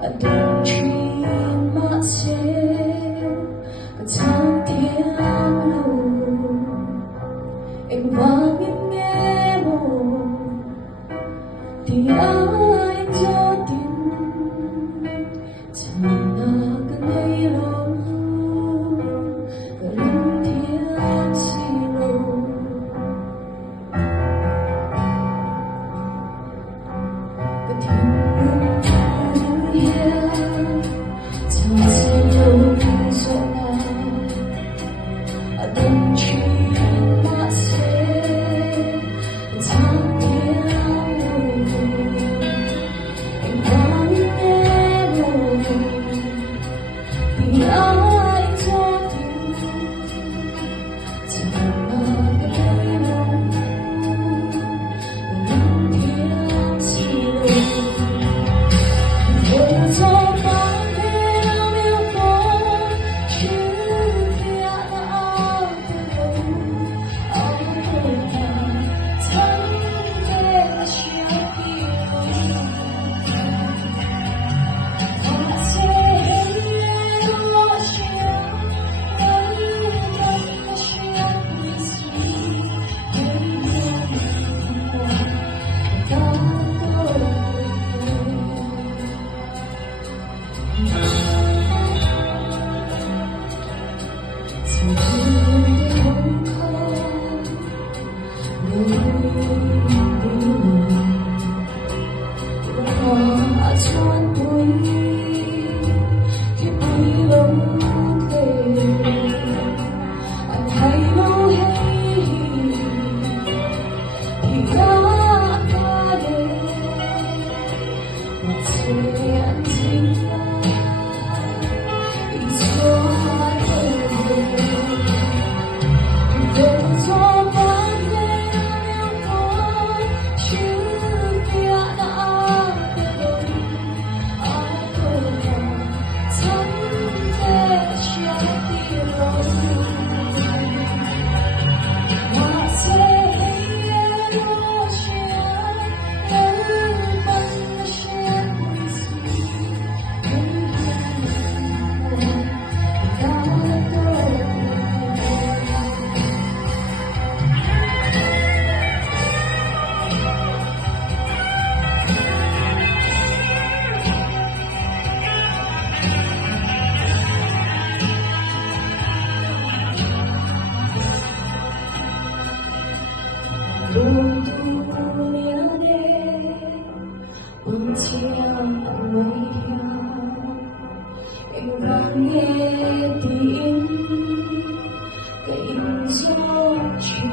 等去那些个苍天路，em vang em nghe một thì ai cho tim chẳng là cái này đâu cái linh thiêng xì lô cái thiên đường chẳng sẽ đâu sợ là đừng chỉ mà sẽ tháng thiên anh đang nghe buồn thì ai cho tim chẳng là cái đâu linh thiêng xì lô我走吧，没有风，去天涯的路，爱的曾在雪地里，那些黑夜落下，人们的相思，给我当个曾经的空空，流离花穿对，khi bụi lông thề, anh hay đâu hay thì đã qua đây, một sẽ anh chính là ý cho buồn dunia deh mencium melihat engkau ngetiin keinsoci